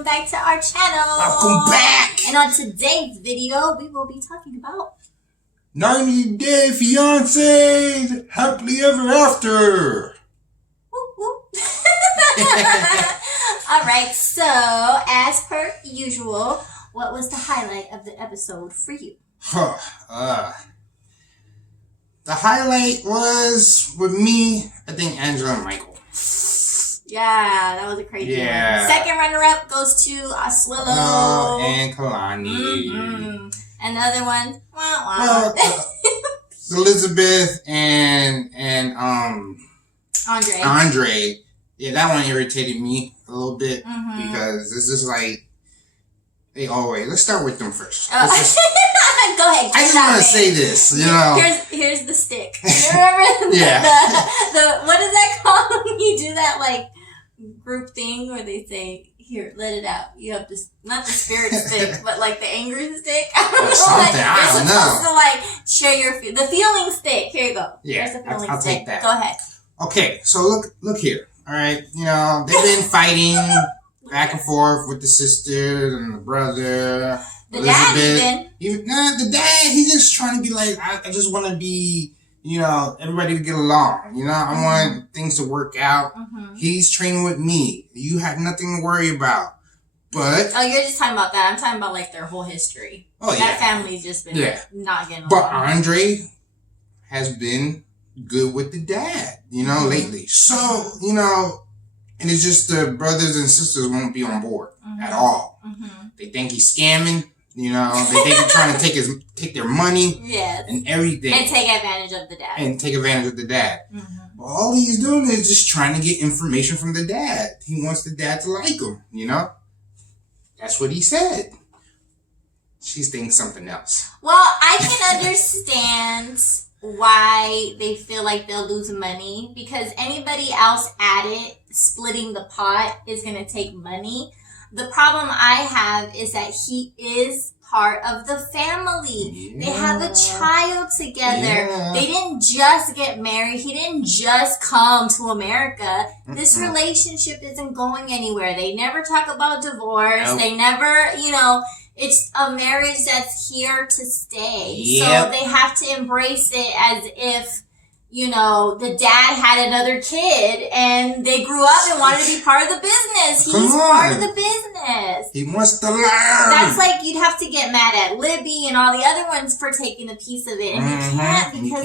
welcome back to our channel. Welcome back. And on today's video, we will be talking about 90-Day Fiance Happily Ever After. Whoop, whoop. All right, so as per usual, what was the highlight of the episode for you? The highlight was with me, I think Angela and Michael. Yeah, that was a crazy one. Second runner-up goes to Asuelu. And Kalani. Mm-hmm. And the other one, well, Elizabeth and Andre. Yeah, that one irritated me a little bit because it's just like they always. Let's start with them first. Go ahead. I just want to say this, you know. Here's the stick. You remember the what is that called when you do that like group thing where they say, "Here, let it out." You have this, not the spirit stick, but like the angry stick. I don't know. You're supposed to like share your the feeling stick. Here you go. Yeah, here's the feeling I'll stick. take that. Go ahead. Okay, so look here. All right, you know they've been fighting back and forth with the sister and the brother. The Elizabeth. dad even. The dad, he's just trying to be like, I just want to be, you know, everybody to get along. You know, I want things to work out. He's training with me. You have nothing to worry about. But. Oh, you're just talking about that. I'm talking about like their whole history. Oh, that family's just been not getting along. But Andre has been good with the dad, you know, lately. So, you know, and it's just the brothers and sisters won't be on board at all. They think he's scamming. You know, they think he's trying to take their money and everything. And take advantage of the dad. But all he's doing is just trying to get information from the dad. He wants the dad to like him, you know? That's what he said. She's thinking something else. Well, I can understand why they feel like they'll lose money. Because anybody else at it, splitting the pot, is going to take money. The problem I have is that he is part of the family. They have a child together. They didn't just get married. He didn't just come to America. This relationship isn't going anywhere. They never talk about divorce. They never, you know, it's a marriage that's here to stay. So they have to embrace it as if, you know, the dad had another kid and they grew up and wanted to be part of the business. He's part of the business. He wants to learn. That's like you'd have to get mad at Libby and all the other ones for taking a piece of it. And you can't because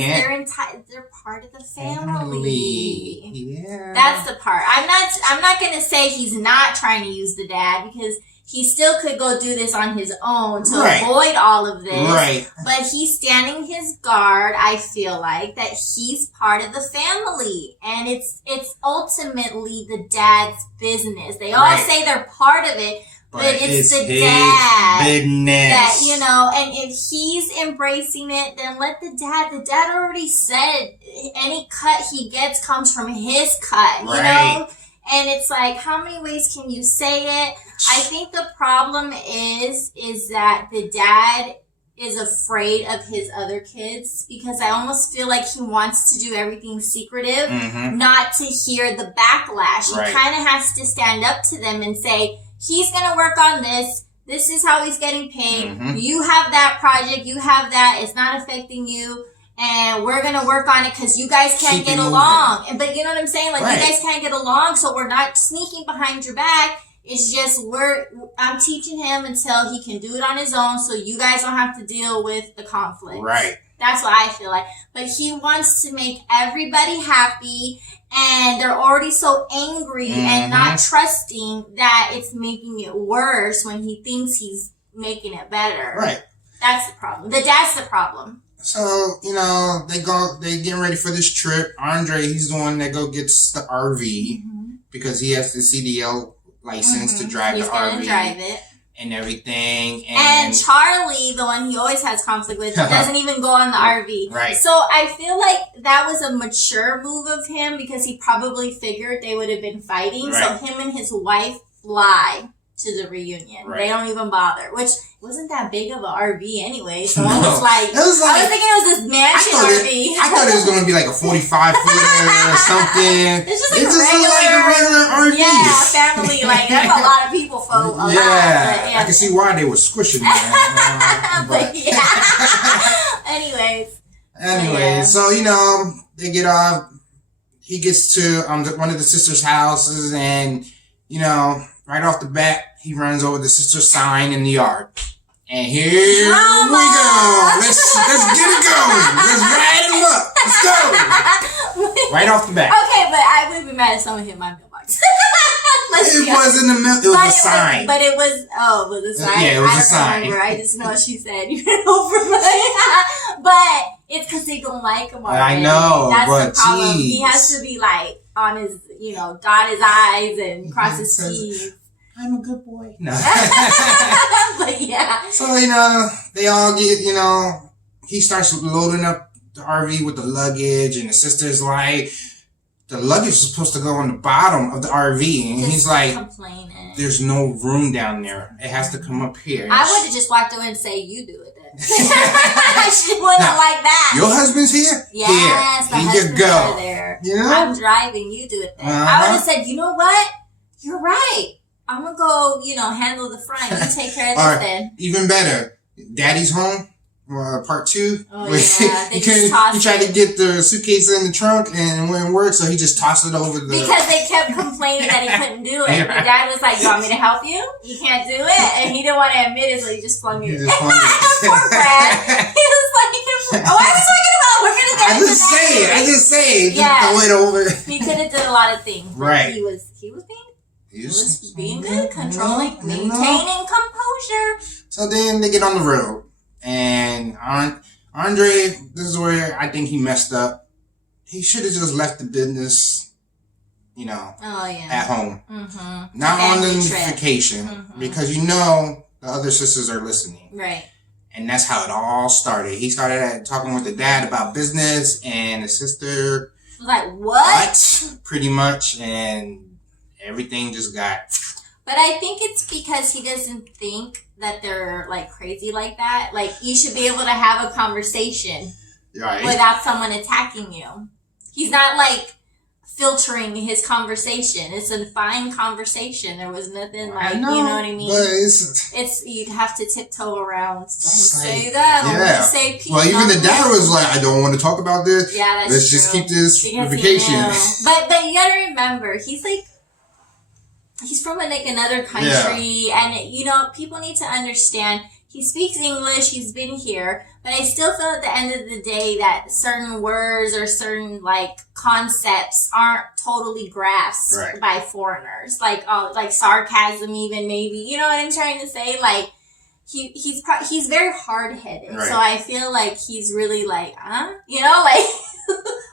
they're part of the family. Yeah. That's the part. I'm not gonna say he's not trying to use the dad because he still could go do this on his own to avoid all of this. But he's standing his guard, I feel like, that he's part of the family. And it's ultimately the dad's business. They all say they're part of it, but it's the dad business. That, you know, and if he's embracing it, then let the dad already said any cut he gets comes from his cut, you know? And it's like, how many ways can you say it? I think the problem is that the dad is afraid of his other kids because I almost feel like he wants to do everything secretive, not to hear the backlash. He kind of has to stand up to them and say, he's going to work on this. This is how he's getting paid. You have that project. You have that. It's not affecting you. And we're going to work on it because you guys can't get along. But you know what I'm saying? Like, you guys can't get along, so we're not sneaking behind your back. It's just I'm teaching him until he can do it on his own so you guys don't have to deal with the conflict. That's what I feel like. But he wants to make everybody happy, and they're already so angry and not trusting that it's making it worse when he thinks he's making it better. That's the problem. That's the problem. So, you know, they getting ready for this trip. Andre, he's the one that gets the RV because he has the CDL license to drive the RV. He's going to drive it. And everything. And Charlie, the one he always has conflict with, doesn't even go on the RV. So I feel like that was a mature move of him because he probably figured they would have been fighting. So him and his wife fly to the reunion. They don't even bother, which wasn't that big of an RV anyway. So I was like, I was thinking it was this mansion RV. I thought it was going to be like a 45-footer or something. It's just like a regular RV. Yeah, family. Like, that's a lot of people, folks. lot. Yeah. I can see why they were squishing that. But yeah. Anyways, so they get off. He gets to one of the sisters' houses, and right off the bat, he runs over the sister's sign in the yard. And here we go. Let's get it going. Let's ride him up. Let's go. Right off the bat. Okay, but I would be mad if someone hit my mailbox. It wasn't a mail. It was a sign. But it was a sign. Yeah, it was a sign. Remember. I just know she said you ran over my. But it's because they don't like him already. I know. That's the problem. He has to be like on his, dot his I's and cross his T's. I'm a good boy. No. But yeah. So, they all get, he starts loading up the RV with the luggage, and the sister's like, the luggage is supposed to go on the bottom of the RV, and he's like, complaining. There's no room down there. It has to come up here. I would have just walked away and say, you do it then. She wouldn't like that. Your husband's here? Yes, here. My husband's go. there. I'm driving, you do it then. I would have said, you know what? You're right. I'm going to go, handle the front. You take care of this then. Even better. Daddy's home. Part 2. Oh, yeah. He tried to get the suitcase in the trunk, and it wouldn't work, so he just tossed it over the... Because they kept complaining that he couldn't do it. The dad was like, you want me to help you? You can't do it. And he didn't want to admit it, so he just flung it. Poor Brad. He was like, oh, I was talking about, we're going to get into that. I just say. Yeah. Just throw it over. He could have done a lot of things. Right. He was being good, controlling, maintaining composure. So then they get on the road. And Andre, this is where I think he messed up. He should have just left the business, at home. Mm-hmm. Not on the vacation. Mm-hmm. Because the other sisters are listening. Right. And that's how it all started. He started talking with the dad about business, and the sister... Like, what? Pretty much, and everything just got... But I think it's because he doesn't think that they're, like, crazy like that. Like, you should be able to have a conversation without someone attacking you. He's not, like, filtering his conversation. It's a fine conversation. There was nothing, like, you know what I mean? But it's you'd have to tiptoe around. Don't say that. Yeah. Say well, even the dad was like, I don't want to talk about this. Yeah, that's Let's true. just keep this because vacation. But you gotta remember, he's from another country, and people need to understand he speaks English, he's been here, but I still feel at the end of the day that certain words or certain concepts aren't totally grasped by foreigners, like sarcasm, even maybe, you know what I'm trying to say? Like he's very hard-headed, so I feel like he's really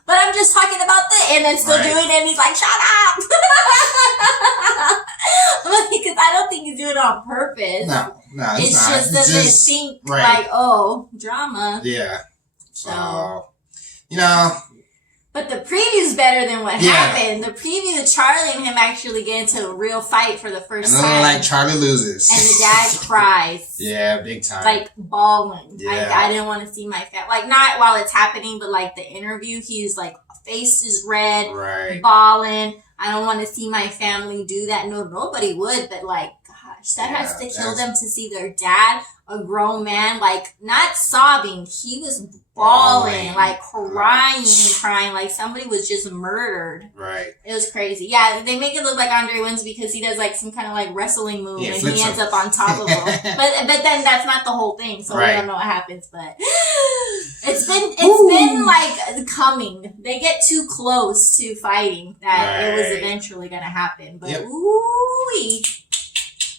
but I'm just talking about this, and then still doing it, and he's like, shut up! Because I don't think he's doing it on purpose. No, it's just that they think, drama. Yeah. So, But the preview's better than what happened. The preview, Charlie and him actually get into a real fight for the first time. Like Charlie loses. And the dad cries. Yeah, big time. Like, bawling. Yeah. I didn't want to see my family. Like, not while it's happening, but the interview, he's face is red, bawling. I don't want to see my family do that. No, nobody would, but gosh, that has to kill them to see their dad, a grown man, not sobbing. He was bawling, crying, like somebody was just murdered. Right. It was crazy. Yeah, they make it look like Andre wins because he does some kind of wrestling move, and he ends up on top of him. But then that's not the whole thing, so we don't know what happens. But it's been coming. They get too close to fighting that it was eventually gonna happen. But ooh-wee.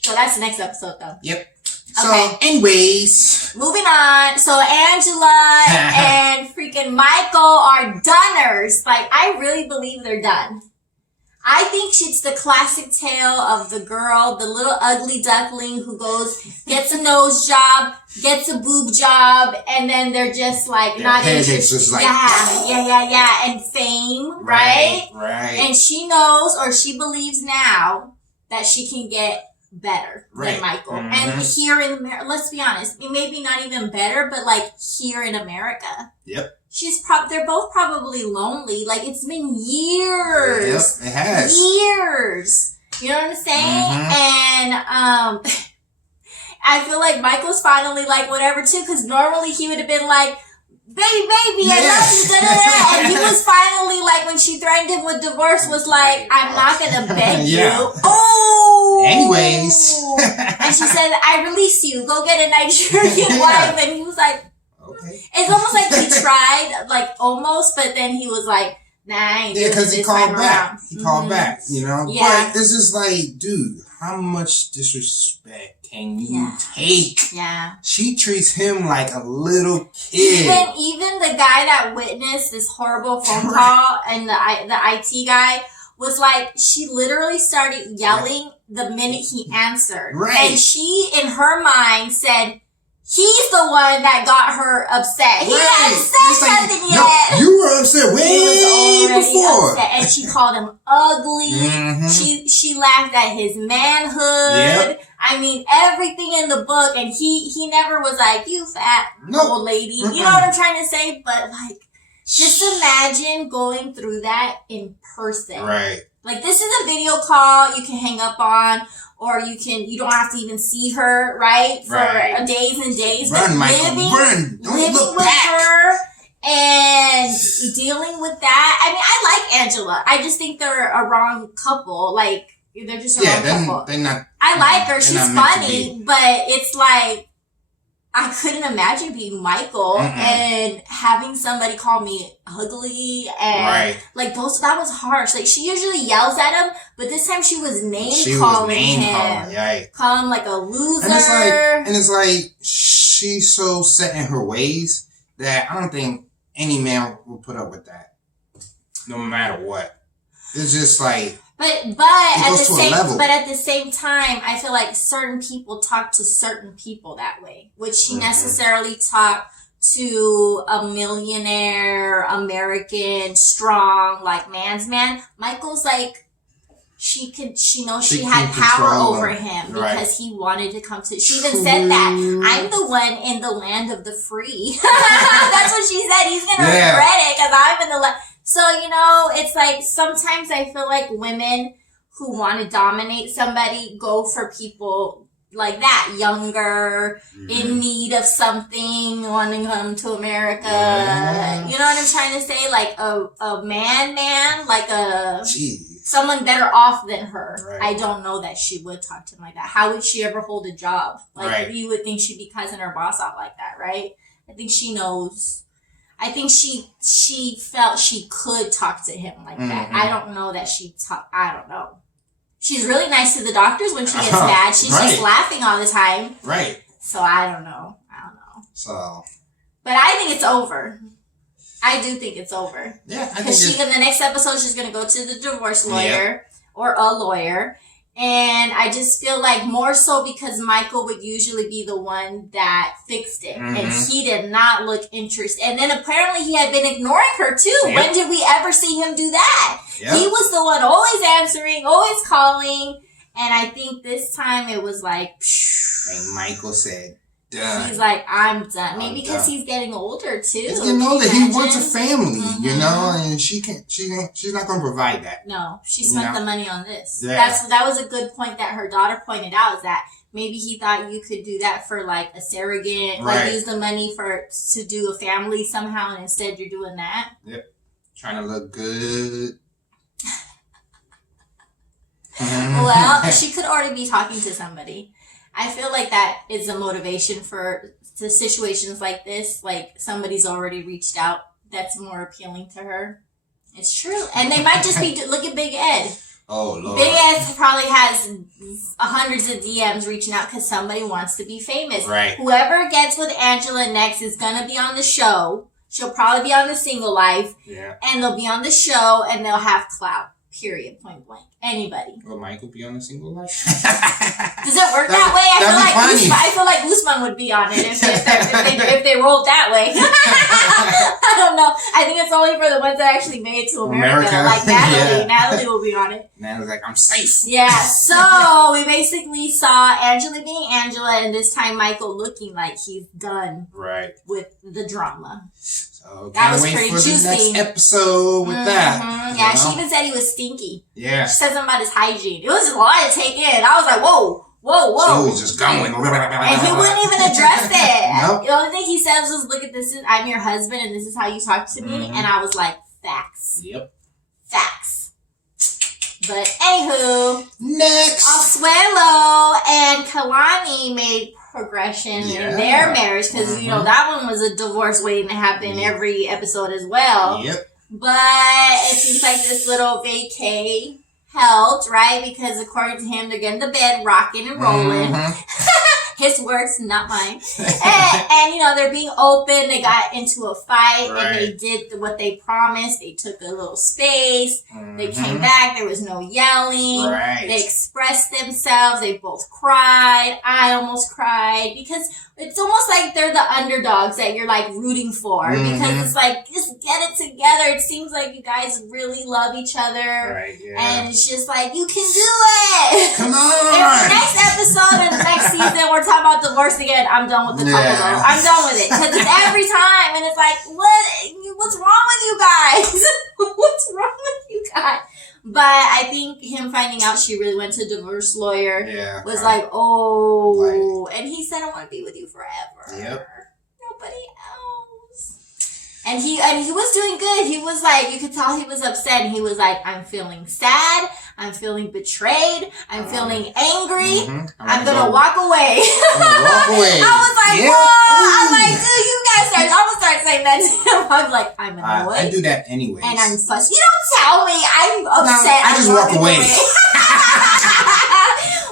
So that's the next episode, though. Yep. So, anyways. Moving on. So, Angela and freaking Michael are doners. I really believe they're done. I think it's the classic tale of the girl, the little ugly duckling who gets a nose job, gets a boob job, and then they're just not interested. Yeah. And fame, right? Right. And she knows, or she believes now, that she can get better than Michael. Mm-hmm. And here in America, let's be honest, maybe not even better, but here in America. Yep. They're both probably lonely. It's been years. Yep, it has. Years. You know what I'm saying? And I feel like Michael's finally like whatever too, because normally he would have been like, baby, I love you, da, da, da. And he was finally like, when she threatened him with divorce, was like, I'm not gonna beg you. Oh! Anyways. And she said, I release you. Go get a Nigerian wife. And he was like, okay. It's almost like he tried, like almost, but then he was like, nah, I ain't doing because he called back. He called back, you know? Yeah. But it's just like, dude, how much disrespect can you take? Yeah. She treats him like a little kid. Even the guy that witnessed this horrible phone call and the IT guy was like, she literally started yelling the minute he answered. Right. And she, in her mind, said, he's the one that got her upset. He hadn't said something yet. No, you were upset way before. Upset. And she called him ugly. She laughed at his manhood. Yep. I mean, everything in the book. And he never was like, you fat old lady. You know what I'm trying to say? But like, just imagine going through that in person. Right. Like, this is a video call you can hang up on, or you don't have to even see her, right? For days and days. Run, Michael, run. Don't look with back. her and dealing with that. I mean, I like Angela. I just think they're a wrong couple. Like, they're just a wrong couple. They're not. I like her. She's funny, but it's like, I couldn't imagine being Michael and having somebody call me ugly and like that was harsh. Like, she usually yells at him, but this time she was calling him. Call him like a loser. And it's like she's so set in her ways that I don't think any man will put up with that. No matter what. It's just like, But at the same time, I feel like certain people talk to certain people that way. Would she necessarily talk to a millionaire, American, strong, like man's man? Michael's like, she knows she had power over him because he wanted to come to. She even said that I'm the one in the land of the free. That's what she said. He's gonna regret it because I'm in the land. So, you know, it's like sometimes I feel like women who want to dominate somebody go for people like that, younger, in need of something, wanting to come to America. You know what I'm trying to say? Like a man, like someone better off than her. Right. I don't know that she would talk to him like that. How would she ever hold a job? Like, you would think she'd be cussing her boss out like that, right? I think she knows. I think she felt she could talk to him like that. I don't know that I don't know. She's really nice to the doctors when she gets mad. She's just laughing all the time. Right. So I don't know. So. But I think it's over. I do think it's over. Yeah. Because in the next episode, she's going to go to the divorce lawyer or a lawyer. And I just feel like more so because Michael would usually be the one that fixed it. And he did not look interested. And then apparently he had been ignoring her too. Yep. When did we ever see him do that? Yep. He was the one always answering, always calling. And I think this time it was like, and Michael said, done. He's like, I'm done. Maybe because he's getting older too. He's getting older. He wants a family, you know, and she's not going to provide that. No, she spent the money on this. Yeah. That was a good point that her daughter pointed out, is that maybe he thought you could do that for like a surrogate, like use the money to do a family somehow, and instead you're doing that. Yep. Trying to look good. Well, she could already be talking to somebody. I feel like that is a motivation for situations like this. Like, somebody's already reached out that's more appealing to her. It's true. And they might just be, look at Big Ed. Oh, Lord. Big Ed probably has hundreds of DMs reaching out because somebody wants to be famous. Right. Whoever gets with Angela next is going to be on the show. She'll probably be on The Single Life. Yeah. And they'll be on the show and they'll have clout. Period. Point blank. Anybody. Will Michael be on The Single Life? Does it work that way? I feel like Usman would be on it if they rolled that way. I don't know. I think it's only for the ones that actually made it to America. Like Natalie. Yeah. Natalie will be on it. Natalie's like, I'm safe. Yeah, so we basically saw Angela being Angela, and this time Michael looking like he's done with the drama. So that was wait pretty for juicy. The next episode with that. Yeah, she even said he was stinky. Yeah. She said something about his hygiene. It was just a lot to take in. I was like, whoa. She was just going. And he wouldn't even address it. Nope. The only thing he said was, look at this, I'm your husband and this is how you talk to me. And I was like, facts. Yep. Facts. But anywho. Next. Asuelu and Kalani made progression in their marriage. Because, you know, that one was a divorce waiting to happen every episode as well. Yep. But it seems like this little vacay helped, right? Because according to him, they're getting the bed rocking and rolling. His words, not mine. and, you know, they're being open. They got into a fight and they did what they promised. They took a little space. They came back. There was no yelling. They expressed themselves. They both cried. I almost cried because it's almost like they're the underdogs that you're like rooting for because it's like, just get it together. It seems like you guys really love each other. And it's just like, you can do it. Come on. In the next episode and the next season, we're talking about divorce again. I'm done with the couple though. I'm done with it because it's every time, and it's like, what's wrong with you guys? What's wrong with you guys? But I think him finding out she really went to a divorce lawyer was like, and he said, I want to be with you forever. Yep. Nobody else. And he was doing good. He was like, you could tell he was upset. And he was like, I'm feeling sad. I'm feeling betrayed. I'm feeling angry. I'm gonna walk away. I was like, whoa. I'm like, dude, you guys start. I would start saying that to him. I was like, I'm annoyed. I do that anyway. And I'm fussed. You don't tell me. I'm upset. No, I just walk away.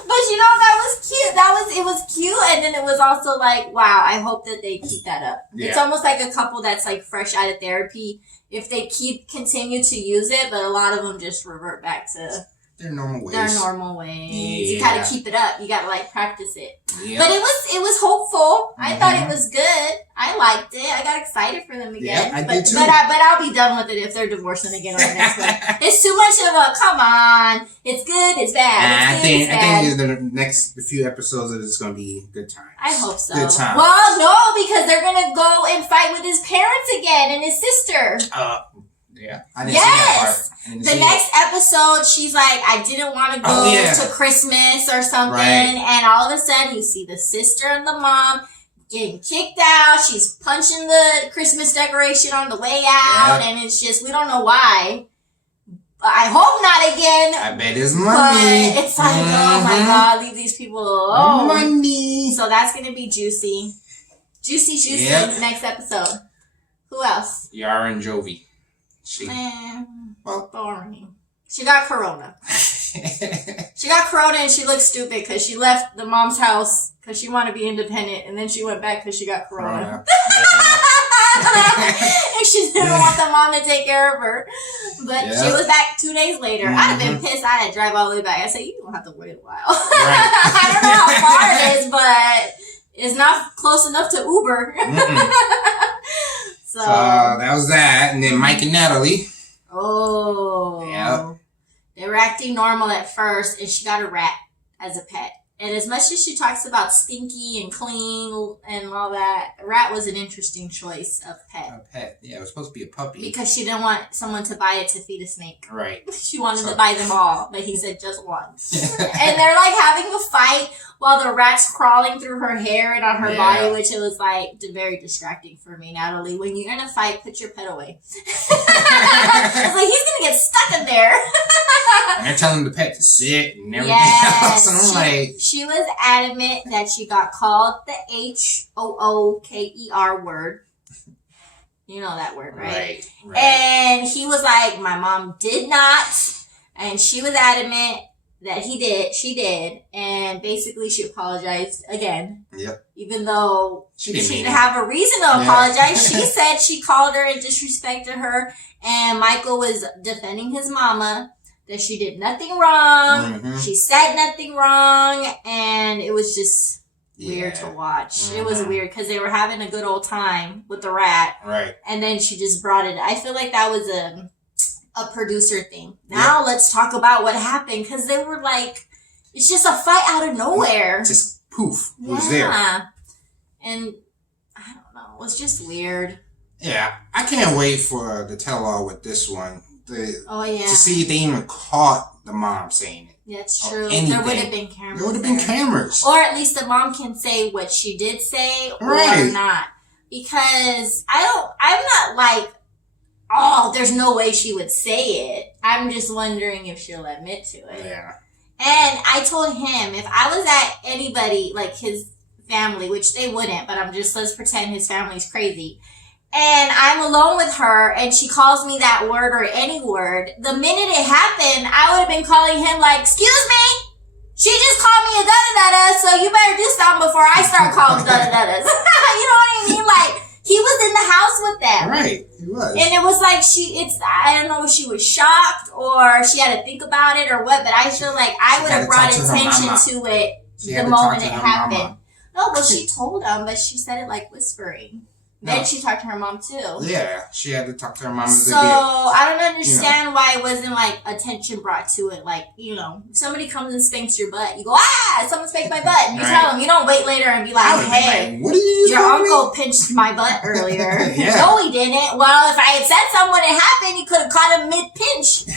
But you know, that was cute. It was cute, and then it was also like, wow, I hope that they keep that up. Yeah. It's almost like a couple that's like fresh out of therapy. If they continue to use it, but a lot of them just revert back to their normal ways. Yeah. You gotta keep it up. You gotta like practice it. Yep. But it was hopeful. I thought it was good. I liked it. I got excited for them again. Yeah, I did too. But I'll be done with it if they're divorcing again on the next one. It's too much of a come on. It's good. It's bad. I think the next few episodes it's gonna be good times. I hope so. Good times. Well, no, because they're gonna go and fight with his parents again and his sister. Yeah. I didn't see that part. The next episode, she's like, I didn't want to go to Christmas or something. And all of a sudden, you see the sister and the mom getting kicked out. She's punching the Christmas decoration on the way out. And it's just, we don't know why. I hope not again. I bet it's money. But it's like, oh my God, leave these people alone. Money. So that's going to be juicy. Juicy next episode. Who else? Yara and Jovi. Boring. She got corona. She got corona and she looked stupid because she left the mom's house because she wanted to be independent, and then she went back because she got corona. And she didn't want the mom to take care of her. But she was back 2 days later. I'd have been pissed. I had to drive all the way back. I said, you don't have to wait a while. I don't know how far it is, but it's not close enough to Uber. So that was that. And then Mike and Natalie. Oh. Yeah. They were acting normal at first, and she got a rat as a pet. And as much as she talks about stinky and clean and all that, a rat was an interesting choice of pet. A pet. Yeah, it was supposed to be a puppy. Because she didn't want someone to buy it to feed a snake. Right. She wanted to buy them all, but he said just one. And they're like having a fight while the rat's crawling through her hair and on her body, which it was like very distracting for me, Natalie. When you're in a fight, put your pet away. It's like, he's going to get stuck in there. And they're telling the pet to sit and everything else. And I'm like... She was adamant that she got called the HOOKER word. You know that word, right? Right. And he was like, my mom did not. And she was adamant that she did. And basically she apologized again. Yep. Even though she didn't have a reason to apologize. She said she called her and disrespected her. And Michael was defending his mama. That she did nothing wrong. She said nothing wrong. And it was just weird to watch. It was weird because they were having a good old time with the rat. Right. And then she just brought it. I feel like that was a producer thing. Now let's talk about what happened because they were like, it's just a fight out of nowhere. Just poof. It was there. And I don't know. It was just weird. Yeah. I can't wait for the tell-all with this one. To see if they even caught the mom saying it. That's true. There would have been cameras. There would have been cameras. Or at least the mom can say what she did say or not. Because I'm not like, oh, there's no way she would say it. I'm just wondering if she'll admit to it. Yeah. And I told him if I was at anybody, like his family, which they wouldn't, but let's pretend his family's crazy. And I'm alone with her and she calls me that word or any word. The minute it happened, I would have been calling him like, excuse me, she just called me a da-da-da-da, so you better do something before I start calling da-da-da-das. You know what I mean? Like, he was in the house with them. Right, he was. And it was like I don't know if she was shocked or she had to think about it or what, but I feel like I would have brought attention to it the moment it happened. No, well, she told him, but she said it like whispering. Then she talked to her mom too. Yeah, she had to talk to her mom. So I don't understand why it wasn't like attention brought to it. Like, if somebody comes and spanks your butt, you go, someone spanked my butt. And you tell them. You don't wait later and be like, hey, what did you your uncle pinched my butt earlier. Yeah. No, he didn't. Well, if I had said something when it happened, you could have caught him mid-pinch.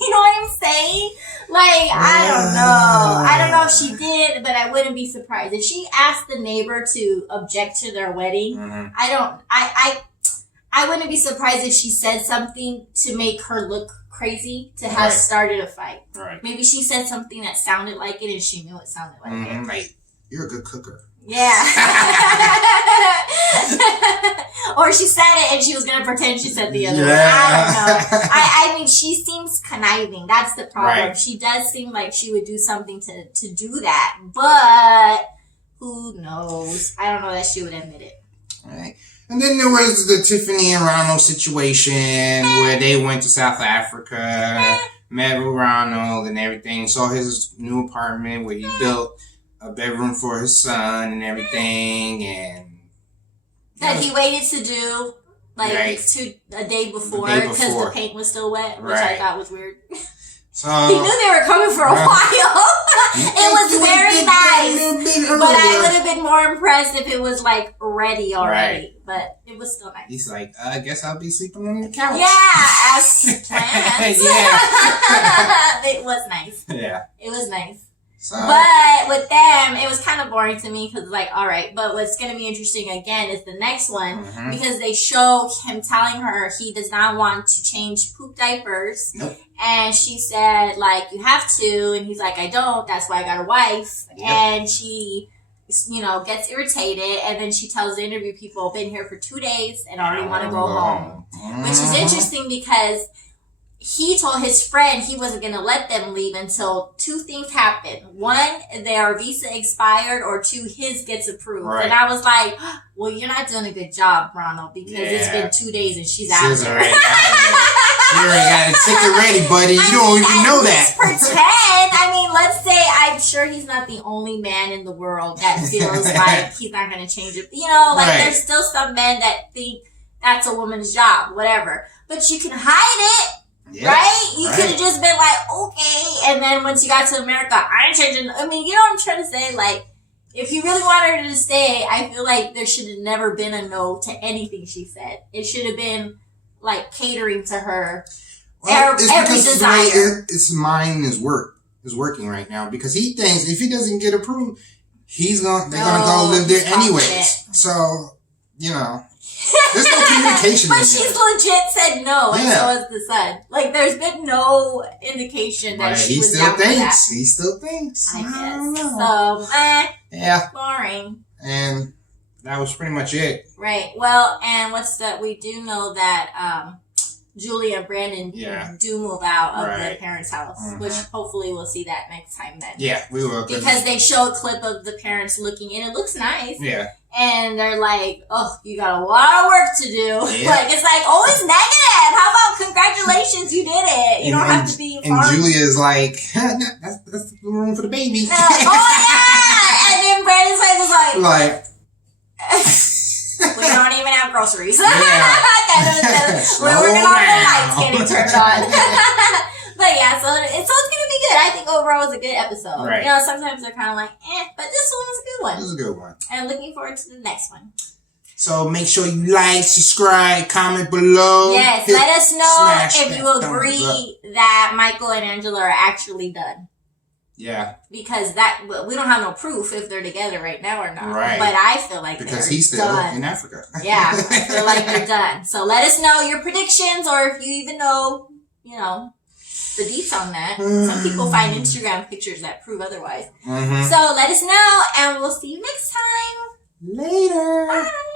You know what I'm saying? Like, I don't know. I don't know if she did, but I wouldn't be surprised. If she asked the neighbor to object to their wedding, I wouldn't be surprised if she said something to make her look crazy to have started a fight. Right. Maybe she said something that sounded like it and she knew it sounded like it. Like, you're a good cooker. Yeah. Or she said it and she was going to pretend she said the other one. I don't know. I mean, she seems conniving. That's the problem. Right. She does seem like she would do something to do that. But who knows? I don't know that she would admit it. All right. And then there was the Tiffany and Ronald situation where they went to South Africa, met with Ronald and everything, saw his new apartment where he built a bedroom for his son and everything, and that he waited to do like a day before because the paint was still wet, which I thought was weird. So he knew they were coming for a while. It was very nice, but I would have been more impressed if it was like ready already. Right. But it was still nice. He's like, I guess I'll be sleeping on the couch. Yeah, as planned. It was nice. Yeah, it was nice. So, but with them, it was kind of boring to me because, like, all right. But what's going to be interesting again is the next one because they show him telling her he does not want to change poop diapers. Nope. And she said, like, you have to. And he's like, I don't. That's why I got a wife. Yep. And she, gets irritated. And then she tells the interview people, been here for 2 days and already want to go home. Which is interesting because he told his friend he wasn't going to let them leave until two things happened. One, their visa expired, or two, his gets approved. Right. And I was like, well, you're not doing a good job, Ronald, because it's been 2 days and she's out there. Already you already got a ticket ready, buddy. You don't even know that. Pretend. I mean, let's say I'm sure he's not the only man in the world that feels like he's not going to change it. There's still some men that think that's a woman's job, whatever. But you can hide it. Yeah, right? You could have just been like, okay. And then once you got to America, I ain't changing. I mean, you know what I'm trying to say? Like, if you really wanted her to stay, I feel like there should have never been a no to anything she said. It should have been, like, catering to her. Well, it's every because desire. Its mind is working right now. Because he thinks if he doesn't get approved, they're going to go live there anyways. So, there's no communication. But she's legit said no, and so has the son. Like, there's been no indication that she was down for that. He still thinks. I guess. So, yeah. Boring. And that was pretty much it. Right. Well, and we do know that Julie and Brandon do move out of their parents' house, which hopefully we'll see that next time then. Yeah, we will. Because they show a clip of the parents looking in. It looks nice. Yeah. And they're like, oh, you got a lot of work to do. Yeah. Like, it's like, always negative. How about congratulations, you did it. You don't have to be And Julia's like, that's the room for the baby. And was like we don't even have groceries. Yeah. We're working on the lights getting turned on. But yeah, so it's gonna be good. I think overall it was a good episode. Right. You know, sometimes they're kind of like, but this one was a good one. This is a good one. And I'm looking forward to the next one. So make sure you like, subscribe, comment below. Yes, let us know if you agree that Michael and Angela are actually done. Yeah. Because we don't have no proof if they're together right now or not. Right. But I feel like because he's still done. in Africa. Yeah, I feel like they're done. So let us know your predictions, or if you even know, the deets on that. Some people find Instagram pictures that prove otherwise. Mm-hmm. So let us know, and we'll see you next time. Later. Bye.